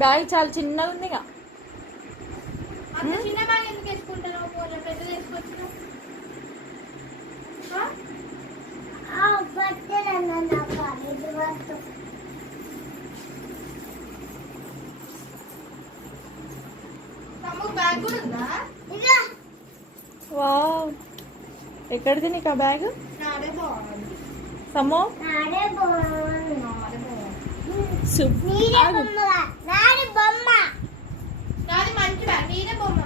Bag చాలా చిన్నగా ఉంది. చిన్న బ్యాగ్ ఎందుకు వేసుకుంటావు? పెద్దది వేసుకోవచ్చు. బ్యాగ్ కూడా ఉందా? వావ్, ఎక్కడిది నీకు ఆ బ్యాగ్? నాడే బాగుంది. సమ్మో నాడే బాగుంది. నాది మంచి బ్యాగ్. నీదే బొమ్మ.